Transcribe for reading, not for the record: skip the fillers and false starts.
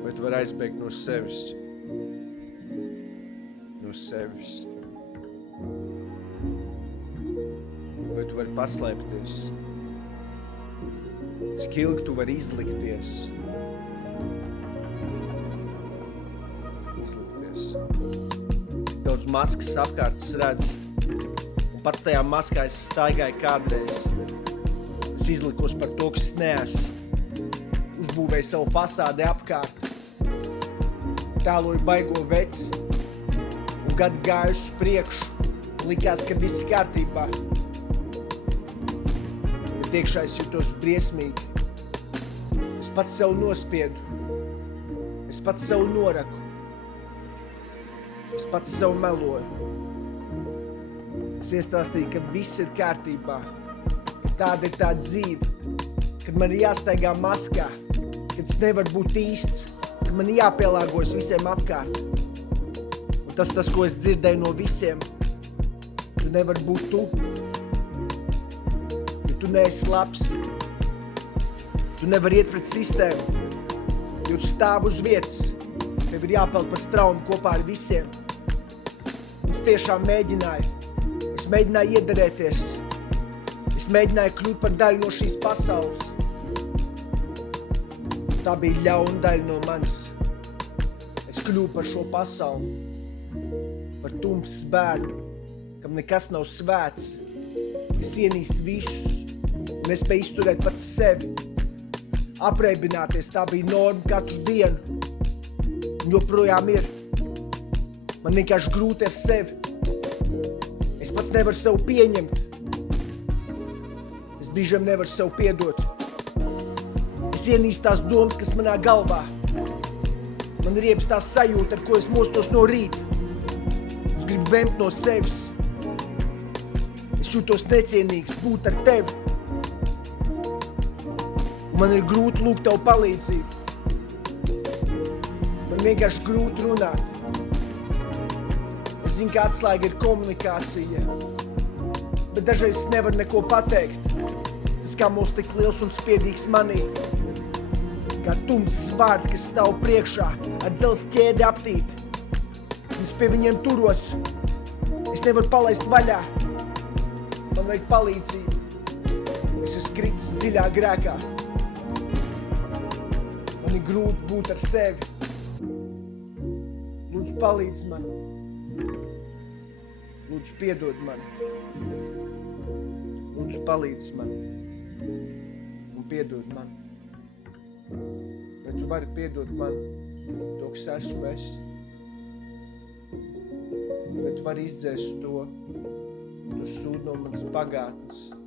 Vai tu vari aizbēgt no sevis? No sevis. Vai tu vari paslēpties? Cik ilgi tu vari izlikties? Daudz maskas apkārt es redzu. Un pats tajā maskā es staigāju kādreiz. Es izlikos par to, kas es neesmu. Uzbūvēju savu fasādi apkārt. Tēloju baigo veci. Un gadi gāju uz priekšu. Un likās, ka viss kārtībā. Bet iekšā es jutos briesmīgi. Es pats sev nospiedu. Es pats sev noraku. Es pats sev meloju. Es iestāstīju, ka viss ir kārtībā, ka tāda ir tā dzīve, kad man ir jāstaigā maskā, kad es nevaru būt īsts, kad man jāpielāgojas visiem apkārt. Un tas, ko es dzirdēju no visiem, tu nevari būt tu, jo tu neesi labs. Tu nevari iet pret sistēmu, jo tu stāv uz vietas, tev ir jāpeld pa straumu kopā ar visiem. Es tiešām mēģināju iederēties. Es mēģināju kļūt par daļu no šīs pasaules. Tā bija ļauna daļa no manis. Es kļuvu par šo pasauli. Par tumsas bērnu, kam nekas nav svēts. Es ienīstu visus. Nespēju izturēt pats sevi. Apreibināties, tā bija norma katru dienu. Un joprojām ir. Man vienkārši grūti ar sevi. Es pats nevaru sev pieņemt. Es brīžiem nevaru sev piedot. Es ienīstu tās domas, kas manā galvā. Man ir iepstās sajūta, ar ko es mostos no rīta. Es gribu vemt no sevis. Es jūtos necienīgs būt ar tevi. Man ir grūti lūgt tev palīdzību. Man vienkārši grūti runāt. Es zinu, ka atslēga ir komunikācija, bet dažreiz es nevaru neko pateikt. Tas kā mūs tik liels un spiedīgs manī, kā tumsas vārdi, kas stāv priekšā ar dzelzs ķēdi aptīti. Es pie viņiem turos. Es nevaru palaist vaļā. Man vajag palīdzību. Es esmu kritis dziļā grēkā. Man ir grūti būt ar sevi. Lūdzu, palīdz man. Lūdzu, piedod man. Lūdzu, palīdz man. Un piedod man. Vai tu vari piedot man to, kas esmu es? Vai tu vari izdzēst to sūdu no manas pagātnes?